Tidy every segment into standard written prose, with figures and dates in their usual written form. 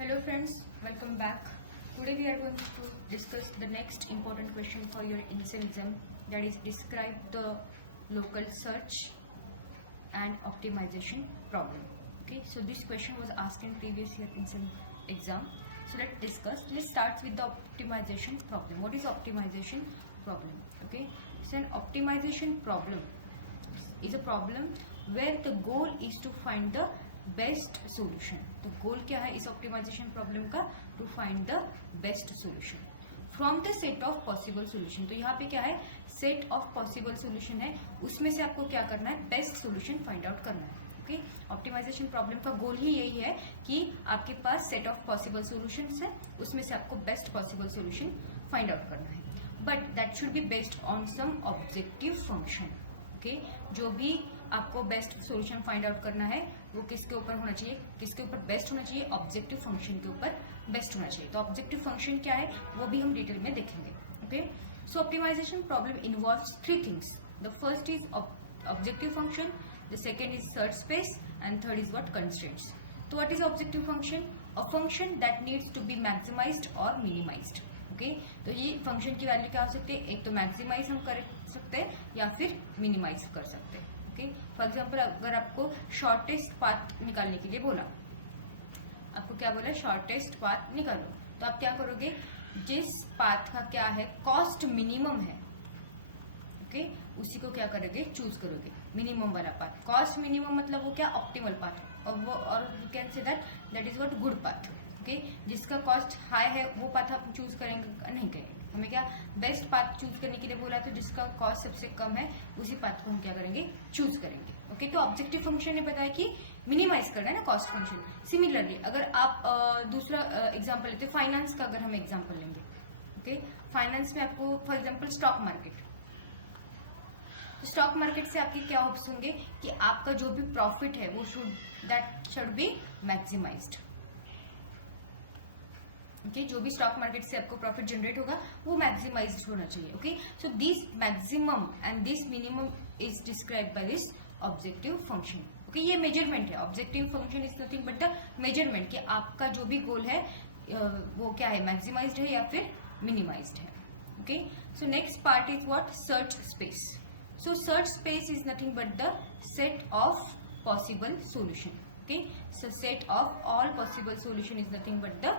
Hello friends, welcome back. Today we are going to discuss the next important question for your INSEM exam, that is describe the local search and optimization problem. Okay, so this question was asked in previous year INSEM exam. So let's discuss. Let's start with the optimization problem. What is optimization problem? Okay, so an optimization problem is a problem where the goal is to find the best solution. तो goal क्या है इस optimisation problem का? To find the best solution from the set of possible solution. तो यहाँ पे क्या है, सेट ऑफ पॉसिबल सोल्यूशन है, उसमें से आपको क्या करना है, बेस्ट सोल्यूशन फाइंड आउट करना है. ओके, ऑप्टिमाइजेशन प्रॉब्लम का गोल ही यही है कि आपके पास सेट ऑफ पॉसिबल सोल्यूशन है, उसमें से आपको best possible solution find out करना है. But that should be based on some objective function. Okay, जो भी आपको बेस्ट सॉल्यूशन फाइंड आउट करना है वो किसके ऊपर होना चाहिए, किसके ऊपर बेस्ट होना चाहिए, ऑब्जेक्टिव फंक्शन के ऊपर बेस्ट होना चाहिए. तो ऑब्जेक्टिव फंक्शन क्या है वो भी हम डिटेल में देखेंगे. Okay, so optimization problem involves three things. The first is objective function, the second is search space and third is what, constraints. तो what is objective function? A function that needs to be maximized और minimized. Okay, तो ये function की value क्या हो सकती है, एक तो मैक्सिमाइज हम कर सकते हैं या फिर मिनिमाइज कर सकते हैं. ओके, फॉर एग्जाम्पल अगर आपको शॉर्टेस्ट पाथ निकालने के लिए बोला, आपको क्या बोला, शॉर्टेस्ट पाथ निकालो, तो आप क्या करोगे, जिस पाथ का क्या है कॉस्ट मिनिमम है, ओके, उसी को क्या करोगे, चूज करोगे, मिनिमम वाला पाथ. कॉस्ट मिनिमम मतलब वो क्या, ऑप्टिमल पाथ, और वो, और you can say that is what, good path. Okay, जिसका कॉस्ट हाई है वो पाथ आप चूज करेंगे, नहीं करेंगे. हमें क्या बेस्ट पाथ चूज करने के लिए बोला, तो जिसका कॉस्ट सबसे कम है उसी पाथ को हम क्या करेंगे, चूज करेंगे. ओके, तो ऑब्जेक्टिव फंक्शन ने बताया कि मिनिमाइज करना है ना कॉस्ट फंक्शन. सिमिलरली अगर आप दूसरा एग्जांपल लेते, फाइनेंस का अगर हम एग्जांपल लेंगे, ओके, फाइनेंस में आपको for example stock market, stock market से आपके क्या होप्स होंगे कि आपका जो भी प्रॉफिट है वो शुड बी मैक्सिमाइज्ड. ओके, जो भी स्टॉक मार्केट से आपको प्रॉफिट जनरेट होगा वो मैक्सिमाइज्ड होना चाहिए. Okay, so this maximum and this minimum is describe by this objective function. Okay, ये मेजरमेंट है. Objective function is nothing but the measurement कि आपका जो भी गोल है वो क्या है, मैक्सिमाइज्ड है या फिर मिनिमाइज्ड है. Okay, so next part is what, search space. So search space is nothing but the set of possible solution. Okay, so set of all possible solution is nothing but the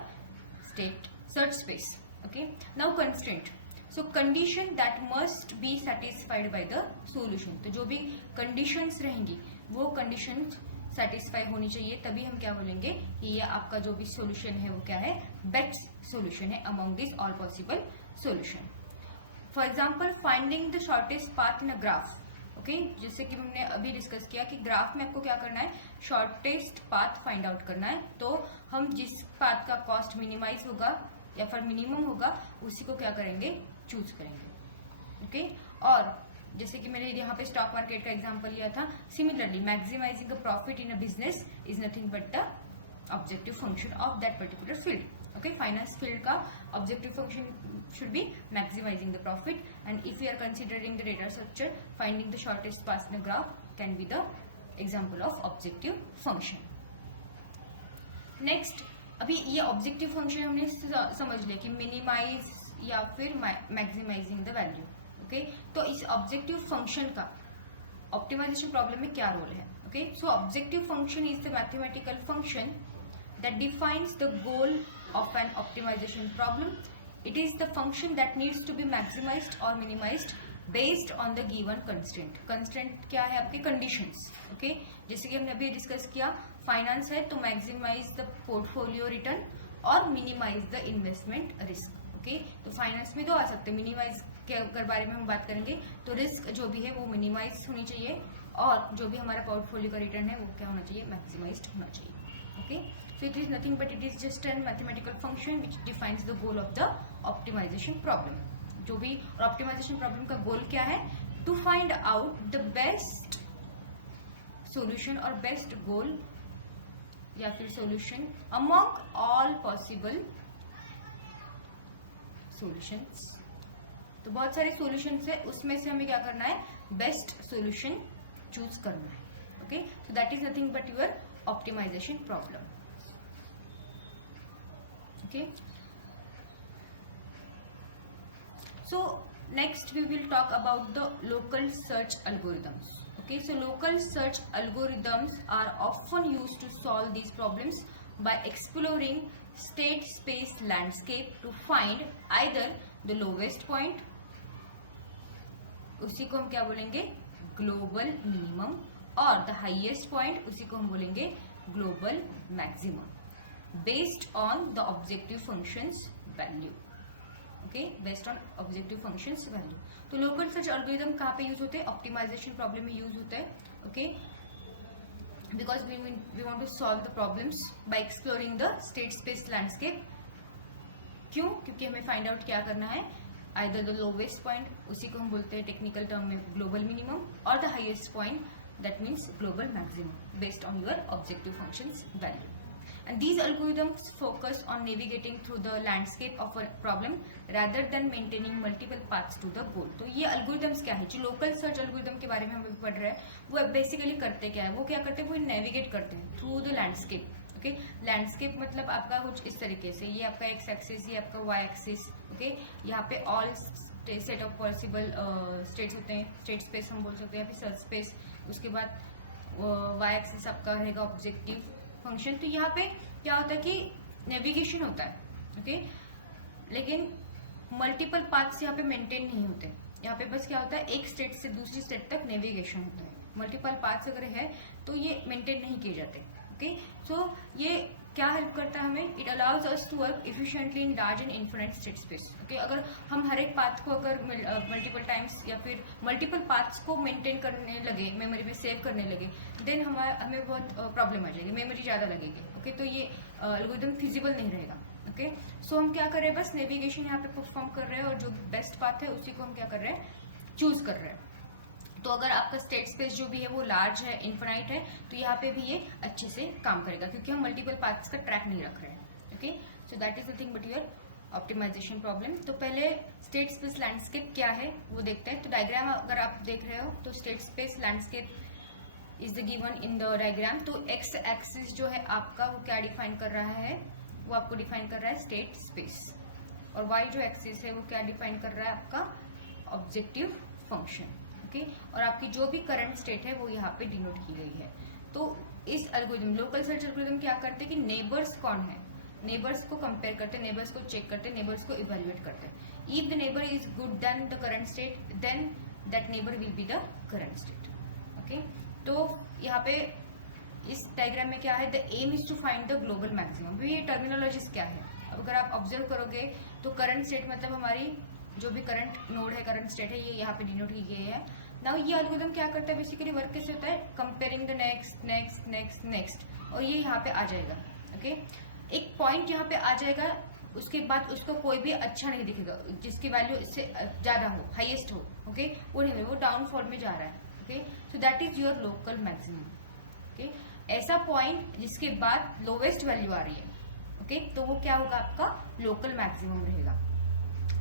state search space. Okay, now constraint. So condition that must be satisfied by the solution. तो जो भी conditions रहेंगी वो conditions satisfy होनी चाहिए, तभी हम क्या बोलेंगे कि ये आपका जो भी solution है वो क्या है, best solution है among these all possible solution. For example, finding the shortest path in a graph. Okay, जैसे कि हमने अभी डिस्कस किया कि ग्राफ में आपको क्या करना है, शॉर्टेस्ट पाथ फाइंड आउट करना है. तो हम जिस पाथ का कॉस्ट मिनिमाइज होगा या फिर मिनिमम होगा उसी को क्या करेंगे, चूज करेंगे. ओके, और जैसे कि मैंने यहाँ पे स्टॉक मार्केट का एग्जांपल लिया था, similarly maximising the profit in a business is nothing but the objective function of that particular field. Okay, finance field का objective function should be maximizing the profit, and if we are considering the data structure, finding the shortest path in the graph can be the example of objective function. Next, अभी ये objective function हमने समझ लिया कि minimize या फिर maximizing the value. Okay, तो इस objective function का optimization problem में क्या रोल है? Okay, so objective function is the mathematical function that defines the goal of an optimization problem. It is the function that needs to be maximized or minimized based on the given constraint. Constraint क्या है, आपके conditions. Okay, जैसे कि हमने अभी discuss किया, finance है तो maximize the portfolio return और minimize the investment risk. Okay, तो फाइनेंस में दो आ सकते हैं, मिनिमाइज के अगर बारे में हम बात करेंगे तो रिस्क जो भी है वो मिनिमाइज होनी चाहिए और जो भी हमारा पोर्टफोलियो का रिटर्न है वो क्या होना चाहिए, मैक्सिमाइज्ड होना चाहिए. Okay, so it is nothing but it is just a mathematical function which defines the goal of the optimization problem. जो भी optimization problem का goal क्या है, to find out the best solution और best goal या फिर solution among all possible solutions. तो बहुत सारे solutions है, उसमें से हमें क्या करना है, best solution choose करना है. Okay, so that is nothing but your optimization problem. Okay, so next we will talk about the local search algorithms. Okay, so local search algorithms are often used to solve these problems by exploring state space landscape to find either the lowest point, उसी को हम क्या बोलेंगे global minimum, और the highest point उसी को हम बोलेंगे global maximum based on the objective functions value. Okay, based on objective functions value. तो लोकल सर्च एल्गोरिथम कहाँ पे यूज होते हैं? ऑप्टिमाइजेशन प्रॉब्लम में यूज होता है. Okay, because we want to solve the problems by exploring the state space landscape. क्यों? क्योंकि हमें फाइंड आउट क्या करना है, आइदर द लोवेस्ट पॉइंट, उसी को हम बोलते हैं टेक्निकल टर्म में ग्लोबल मिनिमम, और the highest point, that means global maximum based on your objective functions value. And these algorithms focus on navigating through the landscape of a problem rather than maintaining multiple paths to the goal. तो ये algorithms क्या है? जो local search algorithm के बारे में हम पढ़ रहे हैं, वो बेसिकली करते क्या है? वो क्या करते हैं? वो नेविगेट करते हैं through the landscape. Okay, landscape मतलब आपका कुछ इस तरीके से, ये आपका एक्स एक्सिस, ये आपका वाई एक्सिस. ओके, यहाँ पे all set of possible states होते हैं, स्टेट स्पेस हम बोल सकते हैं, या फिर सर्च स्पेस. उसके बाद वाई एक्सिस आपका रहेगा ऑब्जेक्टिव फंक्शन. तो यहाँ पे क्या होता है कि नेविगेशन होता है. ओके, लेकिन मल्टीपल पाथ्स यहाँ पे मेंटेन नहीं होते. यहाँ पे बस क्या होता है, एक स्टेट से दूसरी स्टेट तक नेविगेशन होता है. मल्टीपल पाथ्स अगर है तो ये मेंटेन नहीं किए जाते. ओके, सो ये क्या हेल्प करता है हमें? It allows us to work efficiently in large and infinite state space. Okay, अगर हम हर एक पाथ को अगर मल्टीपल टाइम्स या फिर मल्टीपल पाथ्स को मेंटेन करने लगे, मेमोरी में सेव करने लगे, देन हमें बहुत प्रॉब्लम आ जाएगी, मेमोरी ज़्यादा लगेगी. ओके, तो ये एल्गोरिथम फिजिबल नहीं रहेगा. ओके, सो हम क्या कर रहे हैं, बस नेविगेशन यहाँ पे परफॉर्म कर रहे हैं, और जो बेस्ट पाथ है उसी को हम क्या कर रहे हैं, चूज कर रहे हैं. तो अगर आपका स्टेट स्पेस जो भी है वो लार्ज है, इन्फिनाइट है, तो यहाँ पे भी ये अच्छे से काम करेगा, क्योंकि हम मल्टीपल पाथ्स का ट्रैक नहीं रख रहे हैं. Okay, so that is the thing but your optimisation problem. तो पहले स्टेट स्पेस लैंडस्केप क्या है वो देखते हैं. तो डायग्राम अगर आप देख रहे हो तो state space landscape is the given in the diagram. तो एक्स एक्सिस जो है आपका वो क्या डिफाइन कर रहा है, वो आपको डिफाइन कर रहा है स्टेट स्पेस, और वाई जो एक्सिस है वो क्या डिफाइन कर रहा है, आपका ऑब्जेक्टिव फंक्शन. ओके, और आपकी जो भी करंट स्टेट है वो यहाँ पे डिनोट की गई है. तो इस एल्गोरिथम, लोकल सर्च एल्गोरिथम क्या करते हैं कि नेबर्स कौन है, नेबर्स को कंपेयर करते हैं, नेबर्स को चेक करते हैं, नेबर्स को इवेल्युएट करते हैं. If the neighbour is good then the current state, then that neighbour will be the current state. Okay, तो यहाँ पे इस डायग्राम में क्या है, the aim is to find the global maximum. ये टर्मिनोलॉजीज क्या है? अब अगर आप ऑब्जर्व करोगे तो करंट स्टेट मतलब हमारी जो भी करंट नोड है, करंट स्टेट है, ये यहाँ पे डिनोट की गई है. नाउ ये एल्गोरिथम क्या करता है, बेसिकली वर्क कैसे होता है, comparing the next next next next, और ये यहाँ पे आ जाएगा. ओके, एक पॉइंट यहाँ पे आ जाएगा, उसके बाद उसको कोई भी अच्छा नहीं दिखेगा जिसकी वैल्यू इससे ज्यादा हो, हाईएस्ट हो. ओके, वो नहीं, वो डाउनफॉल में जा रहा है. Okay, so that is your local maximum. Okay, ऐसा पॉइंट जिसके बाद लोवेस्ट वैल्यू आ रही है. ओके, तो वो क्या होगा, आपका लोकल मैक्सिमम रहेगा.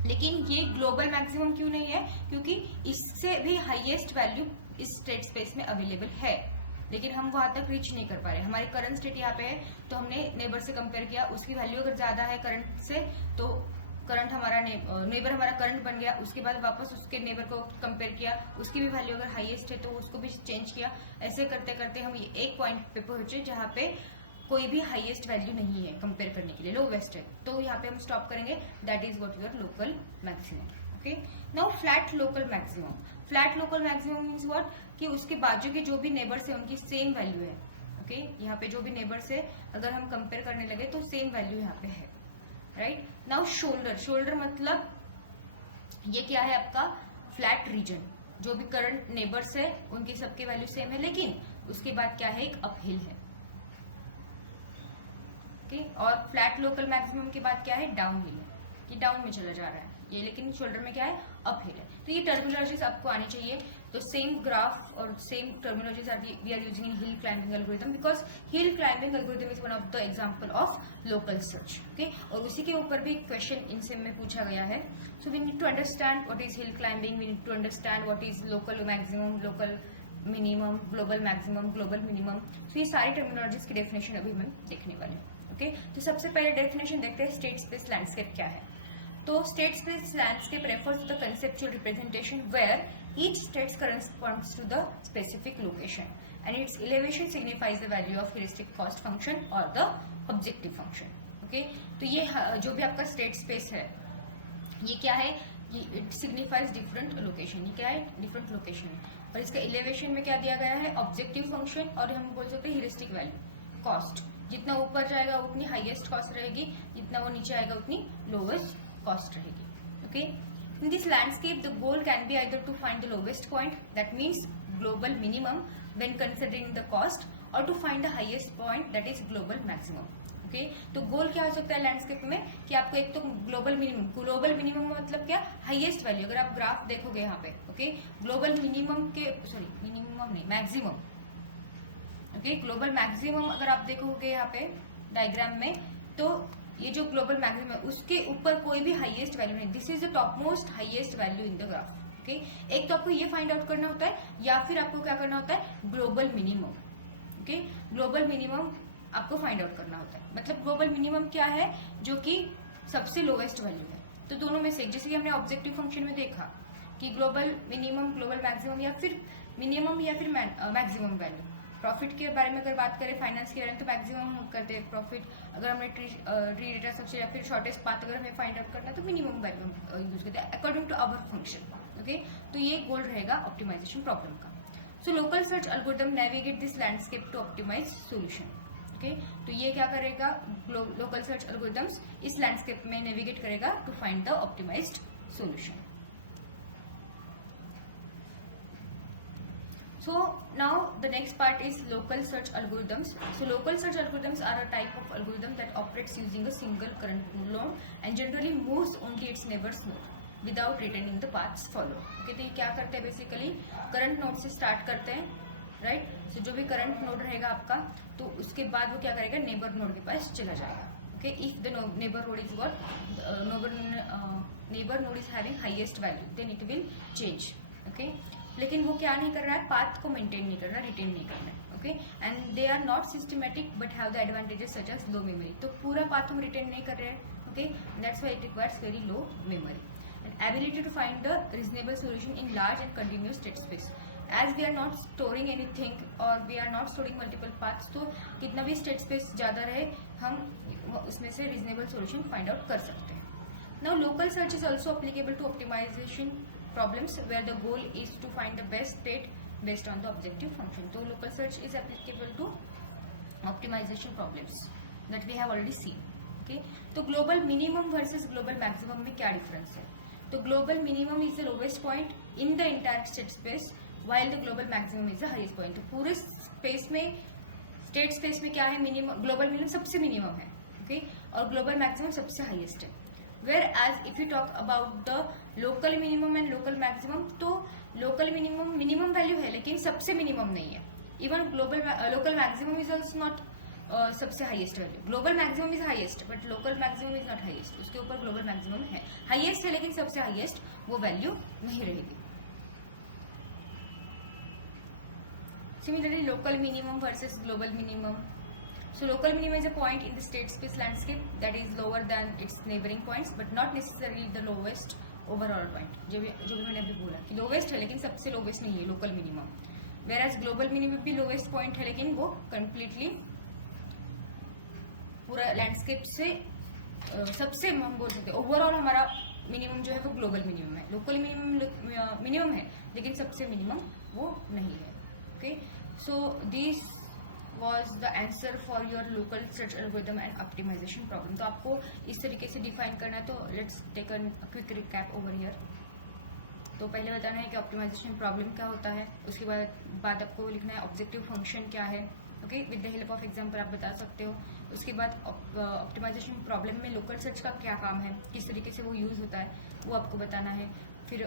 लेकिन ये ग्लोबल मैक्सिमम क्यों नहीं है? क्योंकि इससे भी हाईएस्ट वैल्यू इस स्टेट स्पेस में अवेलेबल है, लेकिन हम वहां तक रीच नहीं कर पा रहे. हमारी करंट स्टेट यहाँ पे है, तो हमने नेबर से कंपेयर किया, उसकी वैल्यू अगर ज्यादा है करंट से, तो करंट हमारा नेबर हमारा करंट बन गया. उसके बाद वापस उसके नेबर को कंपेयर किया, उसकी भी वैल्यू अगर हाईएस्ट है तो उसको भी चेंज किया. ऐसे करते करते हम ये एक पॉइंट पे पहुंचे जहाँ पे कोई भी हाईएस्ट वैल्यू नहीं है कंपेयर करने के लिए, लोवेस्ट है. तो यहाँ पे हम स्टॉप करेंगे. That is what your local maximum. Okay, now flat local maximum. Flat local maximum means what, कि उसके बाजू के जो भी नेबर्स है उनकी सेम वैल्यू है. ओके, यहाँ पे जो भी नेबर्स है अगर हम कंपेयर करने लगे तो सेम वैल्यू यहाँ पे है. Right, now shoulder. शोल्डर मतलब ये क्या है, आपका फ्लैट रीजन. जो भी करंट नेबर्स है उनकी सबकी वैल्यू सेम है, लेकिन उसके बाद क्या है, एक अपहिल है. और फ्लैट लोकल मैक्सिमम के बाद क्या है, डाउन हिल है, ये डाउन में चला जा रहा है ये, लेकिन शोल्डर में क्या है, अप हिल है. तो ये टर्मिनोलॉजीज आपको आनी चाहिए. तो सेम ग्राफ और same terminologies we are using in hill climbing algorithm, because hill climbing algorithm is one of the example of local search. Okay, और उसी के ऊपर भी क्वेश्चन इनसेम में पूछा गया है. So we need to understand what is hill climbing, we need to understand what is local maximum, local minimum, global maximum, global minimum. तो ये सारी टर्मिनोलॉजीज की डेफिनेशन अभी हम देखने वाले हैं. ओके तो सबसे पहले डेफिनेशन देखते हैं स्टेट स्पेस लैंडस्केप क्या है। तो state space landscape refers to the conceptual representation where each state corresponds to the specific location and its elevation signifies the value of heuristic cost function or the objective function. Okay, तो ये जो भी आपका state space है ये क्या है, it signifies different location. ये क्या है, डिफरेंट लोकेशन। और इसका एलिवेशन में क्या दिया गया है, ऑब्जेक्टिव फंक्शन, और हम बोल सकते हैं ह्यूरिस्टिक वैल्यू कॉस्ट। जितना ऊपर जाएगा उतनी हाईएस्ट कॉस्ट रहेगी, जितना वो नीचे आएगा उतनी लोवेस्ट कॉस्ट रहेगी। Okay, in this landscape the goal can be either to find the lowest point, that means global minimum when considering the cost, or to find the highest point, that is global maximum. Okay, तो goal क्या हो सकता है landscape में कि आपको एक तो ग्लोबल मिनिमम मतलब क्या, हाईएस्ट वैल्यू। अगर आप ग्राफ देखोगे यहाँ पे, ओके, ग्लोबल मिनिमम के मिनिमम नहीं, मैक्सिमम। ओके, ग्लोबल मैक्सिमम अगर आप देखोगे यहाँ पे डायग्राम में, तो ये जो ग्लोबल मैक्सिमम है उसके ऊपर कोई भी हाईएस्ट वैल्यू नहीं, this is the top most highest value in the graph. Okay, एक तो आपको ये फाइंड आउट करना होता है, या फिर आपको क्या करना होता है, global minimum. Okay, global minimum आपको फाइंड आउट करना होता है। मतलब ग्लोबल मिनिमम क्या है, जो कि सबसे लोवेस्ट वैल्यू है। तो दोनों में से, जैसे कि हमने ऑब्जेक्टिव फंक्शन में देखा कि ग्लोबल मिनिमम, ग्लोबल मैक्सिमम, या फिर मिनिमम या फिर मैक्सिमम वैल्यू। प्रॉफिट के बारे में अगर बात करें, फाइनेंस के बारे में, तो मैक्सिमम हम करते हैं प्रॉफिट। अगर हमने ट्री डेटा स्ट्रक्चर या फिर शॉर्टेस्ट पाथ अगर हमें फाइंड आउट करना है तो मिनिमम वैल्यू यूज करते हैं according to our function. Okay, तो ये गोल रहेगा ऑप्टिमाइजेशन प्रॉब्लम का। So local search algorithm navigate this landscape to optimise solution. Okay, तो ये क्या करेगा, लोकल सर्च एल्गोरिथम्स इस लैंडस्केप में नेविगेट करेगा to find the optimised solution. So now the next part is local search algorithms. So local search algorithms are a type of algorithm that operates using a single current node and generally moves only its neighbor's node without retaining the paths followed. Okay, तो ये क्या करते हैं, basically current node से start करते हैं, right. सो जो भी करंट नोड रहेगा आपका, तो उसके बाद वो क्या करेगा, नेबर नोड के पास चला जाएगा। Okay, if the neighbour node is what, neighbour node is having highest value then it will change. Okay, लेकिन वो क्या नहीं कर रहा है, पाथ को मेंटेन नहीं कर रहा, रिटेन नहीं कर रहा है। Okay, and they are not systematic but have the advantages such as low memory. तो पूरा पाथ हम रिटेन नहीं कर रहे हैं। Okay, that's why it requires very low memory and ability to find the reasonable solution in large and continuous state space. As we are not storing anything और we are not storing multiple paths, तो कितना भी state space ज्यादा रहे हम उसमें से reasonable solution find out कर सकते हैं। Now local search is also applicable to optimisation problems where the goal is to find the best state based on the objective function. So local search is applicable to optimization problems that we have already seen. Okay, तो global minimum versus global maximum में क्या difference है? तो global minimum is the lowest point in the entire state space while the global maximum is the highest point. तो पूरे space में, state space में क्या है, minimum, global minimum सबसे minimum है, okay, और global maximum सबसे highest है। Whereas if you talk about the local minimum and local maximum, तो local minimum minimum value है लेकिन सबसे minimum नहीं है। Even local maximum is also not सबसे highest value. Global maximum is highest but local maximum is not highest. उसके ऊपर global maximum है, highest है लेकिन सबसे highest वो value नहीं रहेगी। Similarly, local minimum versus global minimum. So local minimum is a point in the state space landscape that is lower than its neighboring points but not necessarily the lowest overall point. जो भी मैंने अभी बोला कि lowest है लेकिन सबसे lowest नहीं है local minimum. Whereas global minimum भी lowest point है लेकिन वो completely पूरा landscape से सबसे हम बोल सकते हैं overall हमारा minimum जो है वो global minimum है। Local minimum है लेकिन सबसे minimum वो नहीं है। Okay, so these was the answer for your local search algorithm and optimization problem. तो आपको इस तरीके से डिफाइन करना है, तो let's take a quick recap over here. तो पहले बताना है कि ऑप्टिमाइजेशन प्रॉब्लम क्या होता है, उसके बाद आपको लिखना है ऑब्जेक्टिव फंक्शन क्या है। Okay, with the help of example आप बता सकते हो। उसके बाद ऑप्टिमाइजेशन प्रॉब्लम में लोकल सर्च का क्या काम है, किस तरीके से वो यूज होता है, वो आपको बताना है। फिर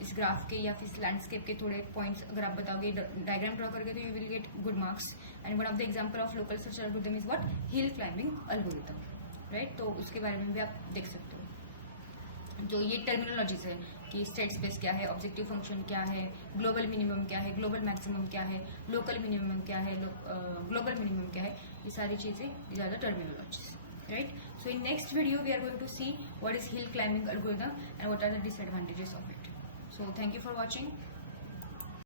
इस ग्राफ के या फिर लैंडस्केप के थोड़े पॉइंट्स अगर आप बताओगे, डायग्राम ड्रॉ करके, तो you will get good marks. And one of the example of local search algorithm is what, hill climbing algorithm, right. तो उसके बारे में भी आप देख सकते हो। जो ये टर्मिनोलॉजीज है, कि स्टेट स्पेस क्या है, ऑब्जेक्टिव फंक्शन क्या है, ग्लोबल मिनिमम क्या है, ग्लोबल मैक्सिमम क्या है, लोकल मिनिमम क्या है, ग्लोबल मिनिमम क्या है, ये सारी चीज़ें, these are the terminologies, right? So in next video we are going to see what is hill climbing algorithm and what are the disadvantages of it. So thank you for watching.